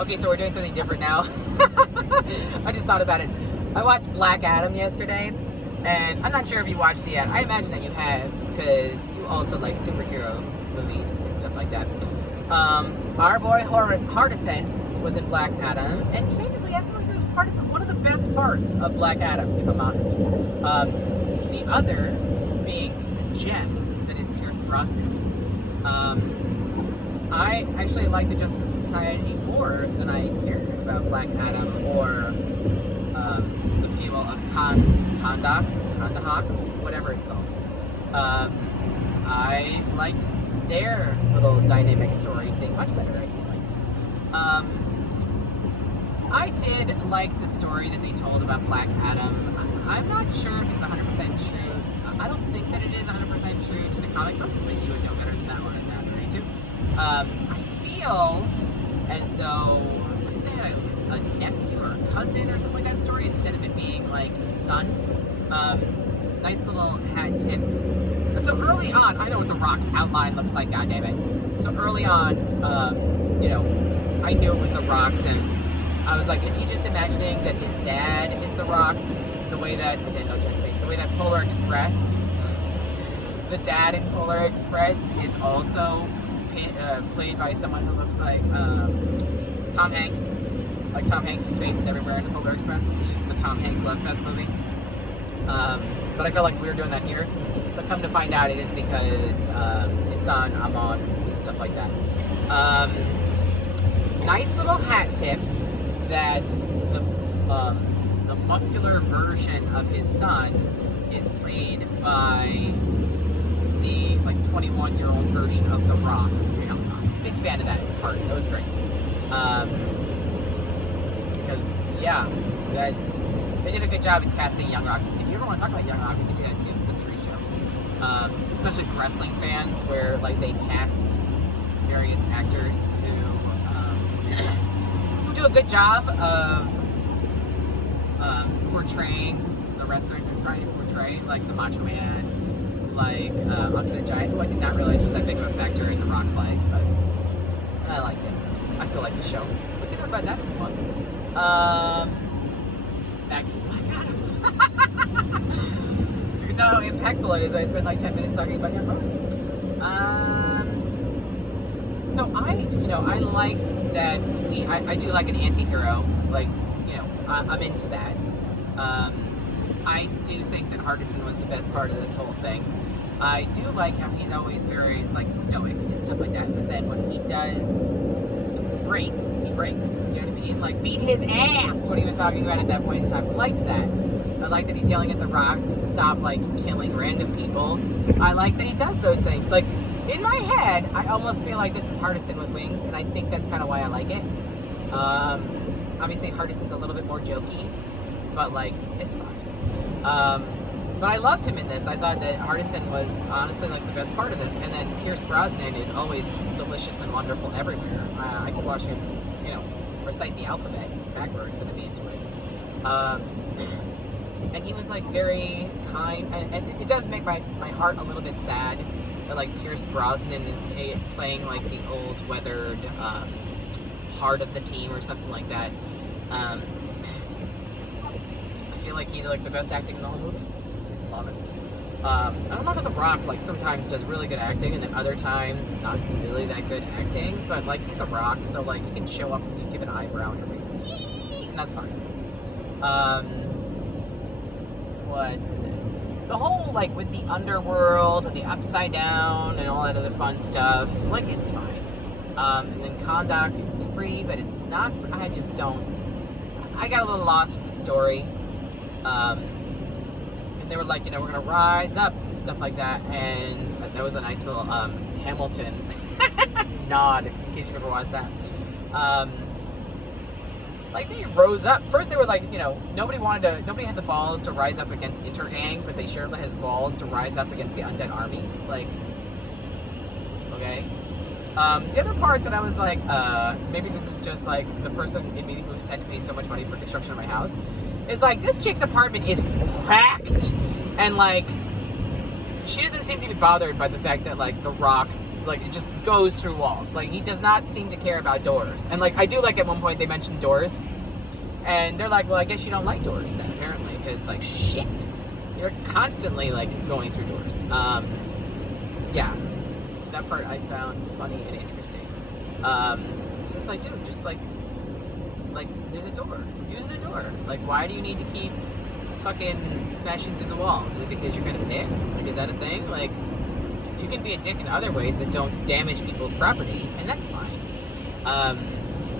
Okay, so we're doing something different now. I just thought about it. I watched Black Adam yesterday, and I'm not sure if you watched it yet. I imagine that you have, because you also like superhero movies and stuff like that. Our boy Hardison was in Black Adam, and candidly, I feel like it was one of the best parts of Black Adam, if I'm honest. The other being the gem that is Pierce Brosnan. I actually like the Justice Society more than I cared about Black Adam or the people of Kandahar, whatever it's called. I like their little dynamic story thing much better, I feel like. I did like the story that they told about Black Adam. I'm not sure if it's 100% true. I don't think that it is 100% true to the comic books, but you would know better than that one, right, too. I feel as though they had a nephew or a cousin or something like that story instead of it being like his son. Nice little hat tip. So early on, I know what The Rock's outline looks like, goddammit. So early on, I knew it was The Rock. That I was like, is he just imagining that his dad is The Rock? The way that Polar Express, the dad in Polar Express is also played by someone who looks like Tom Hanks. Like Tom Hanks' face is everywhere in the Polar Express. It's just the Tom Hanks Love Fest movie. But I felt like we were doing that here. But come to find out, it is because his son Amon and stuff like that. Nice little hat tip that the muscular version of his son is played by the 21-year-old version of The Rock. Big fan of that part. That was great. Because they did a good job in casting Young Rock. If you ever want to talk about Young Rock, we can do that too. It's a TV show. Especially for wrestling fans, where they cast various actors who do a good job of portraying the wrestlers they're trying to portray, like the Macho Man, like Andre the Giant, who I did not realize was that big of a factor in The Rock's life, but I liked it. I still like the show. We can talk about that if you want. Back to Black Adam. You can tell how impactful it is. I spent like 10 minutes talking about Young Rock. So I liked that I do like an anti-hero. I'm into that. I do think that Hardison was the best part of this whole thing. I do like how he's always very stoic and stuff like that. But then when he does break, he breaks. You know what I mean? Like beat his ass. What he was talking about at that point in time. I liked that. I like that he's yelling at The Rock to stop killing random people. I like that he does those things. In my head, I almost feel like this is Hardison with wings, and I think that's kind of why I like it. Obviously, Hardison's a little bit more jokey, but it's fine. But I loved him in this. I thought that Hardison was honestly the best part of this, and then Pierce Brosnan is always delicious and wonderful everywhere. I could watch him, recite the alphabet backwards and be into it. And he was very kind, and it does make my heart a little bit sad that Pierce Brosnan is playing the old weathered heart of the team or something like that. I feel like he did the best acting in the whole movie, to be honest. I don't know how The Rock sometimes does really good acting and then other times not really that good acting, but he's The Rock, so he can show up and just give an eyebrow and everything, and that's fine. The whole with the underworld and the upside down and all that other fun stuff, it's fine. And then Kahndaq is free, but it's not. I just don't. I got a little lost with the story. And they were we're gonna rise up and stuff like that, and that was a nice little Hamilton nod in case you ever watched that. They rose up. First they were nobody had the balls to rise up against Intergang, but they sure has balls to rise up against the Undead Army. Okay. The other part that I was maybe this is just the person in me who just had to pay so much money for construction of my house, is this chick's apartment is packed, and she doesn't seem to be bothered by the fact that The Rock Like, it just goes through walls. Like, he does not seem to care about doors. And, like, I do like at one point they mentioned doors. And they're like, well, I guess you don't like doors then, apparently. Because, like, shit. You're constantly, like, going through doors. Yeah. That part I found funny and interesting. Because it's like, dude, just, like, there's a door. Use the door. Like, why do you need to keep fucking smashing through the walls? Is it because you're kind of a dick? Like, is that a thing? Like, you can be a dick in other ways that don't damage people's property, and that's fine.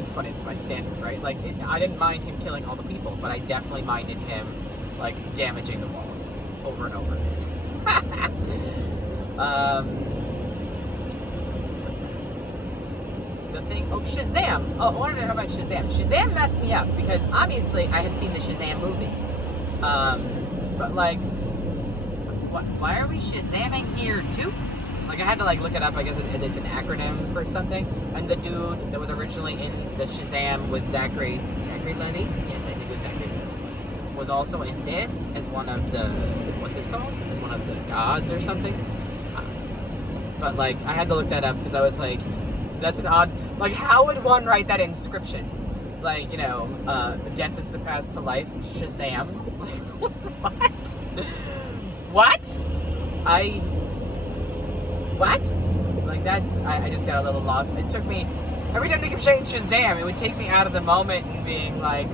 It's funny, it's my standard, right? Like, I didn't mind him killing all the people, but I definitely minded him, like, damaging the walls over and over. The thing, oh, Shazam! Oh, I wanted to know about Shazam. Shazam messed me up, because obviously I have seen the Shazam movie. But, like, why are we Shazamming here, too? Like, I had to, like, look it up. I guess it's an acronym for something. And the dude that was originally in the Shazam with Zachary Levi? Yes, I think it was Zachary Levi. Was also in this as one of the, what's this called? As one of the gods or something. But, like, I had to look that up because I was like, that's an odd, like, how would one write that inscription? Like, you know, death is the path to life, Shazam. Like, what? What? What? Like, that's, I just got a little lost. It took me, every time they kept saying Shazam, it would take me out of the moment and being like,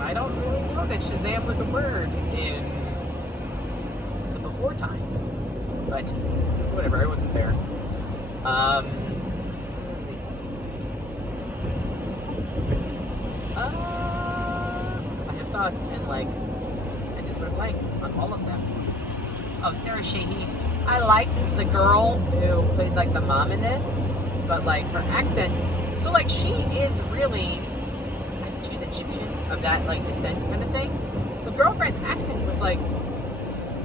I don't really know that Shazam was a word in the before times. But, whatever, I wasn't there. Let's see. I have thoughts, and, like, I just went blank on all of them. Oh, Sarah Shahi. I like the girl who played, like, the mom in this, but, like, her accent, so, like, she is really, I think she's Egyptian, of that, like, descent kind of thing. The girlfriend's accent was, like,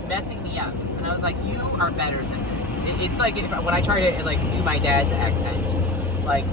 messing me up, and I was like, you are better than this. It's like, when I try to, like, do my dad's accent, like,